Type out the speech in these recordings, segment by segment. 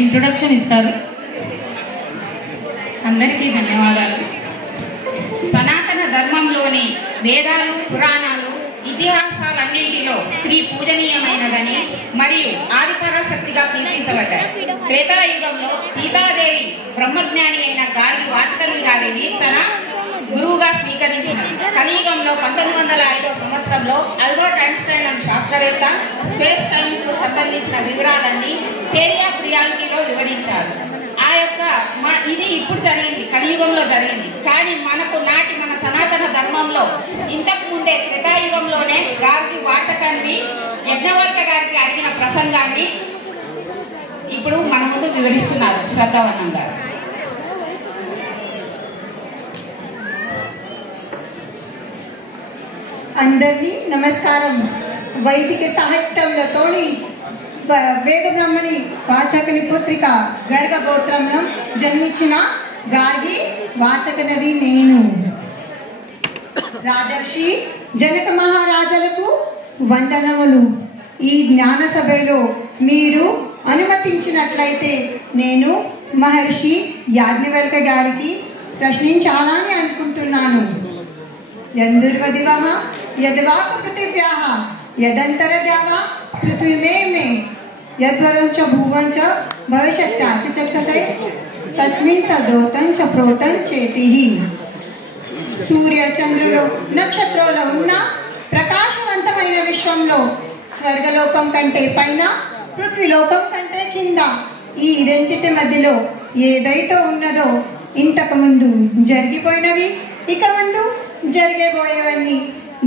Introduction ఇస్తారు. అందరికీ ధన్యవాదాలు. సనాతన ధర్మంలోని వేదాలు, పురాణాలు, ఇతిహాసాలన్నింటిలో స్త్రీ పూజనీయమైనదని మరియు ఆదిపరాశక్తిగా కీర్తించబడ్డాయి. త్రేతాయుగంలో సీతాదేవి బ్రహ్మజ్ఞాని అయిన గార్గి వాచకర్ణి గారిని తన గురువుగా స్వీకరించినది. కలియుగంలో 1905 సంవత్సరంలో ఆల్బర్ట్ ఐన్స్టైన్ అనే శాస్త్రవేత్త స్పేస్ టైంకు సంబంధించిన వివరాలన్నీ థియరీ ఆఫ్ రియాలిటీలో వివరించారు. ఆ యొక్క ఇది ఇప్పుడు జరిగింది, కలియుగంలో జరిగింది. కానీ మనకు మన సనాతన ధర్మంలో ఇంతకు ముందే త్రేతాయుగంలోనే గార్గి వాచకాన్ని యజ్ఞవల్క గారికి అడిగిన ప్రసంగాన్ని ఇప్పుడు మన ముందు వివరిస్తున్నారు శ్రద్ధావనం గారు. అందరికీ నమస్కారం. వైదిక సాహిత్యంలోతోని వేద బ్రహ్మణి వాచకని పుత్రిక గర్గ గోత్రంలో జన్మించిన గార్గి వాచకనది నేను. రాజర్షి జనక మహారాజులకు వందనములు. ఈ జ్ఞాన సభలో మీరు అనుమతించినట్లయితే నేను మహర్షి యాజ్ఞవల్క గారికి ప్రశ్నించాలని అనుకుంటున్నాను. యందుర్వదివః యద్వాక పృథివ్యాః యదంతరద్యావ పృథివీ మే యద్వరం చ భువం చ భవిష్యత్యాతి చక్షతే తస్మిన్ సదోతం చ ప్రోతం చేతిః. సూర్య చంద్రులు నక్షత్రాలు ఉన్న ప్రకాశవంతమైన విశ్వంలో స్వర్గలోకం కంటే పైన, పృథ్వీలోకం కంటే కింద ఈ రెండిటి మధ్యలో ఏదైతే ఉన్నదో ఇంతకు ముందు జరిగిపోయినవి, ఇక ముందు జరిగేబోయేవన్నీ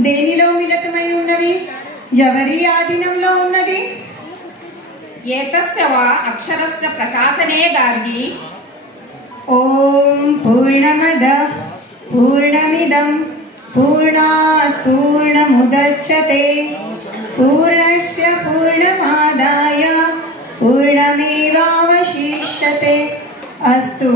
దేనిలో మిళితమై ఉన్నవి? ఎవరి ఆధీనంలో ఉన్నది? ఏతస్య వా అక్షరస్య ప్రశాసనే గార్గి. ఓం పూర్ణమద పూర్ణమిదం పూర్ణాత్ పూర్ణముదచ్యతే పూర్ణస్య పూర్ణమాదాయ పూర్ణమేవావశిష్యతే. అస్తు.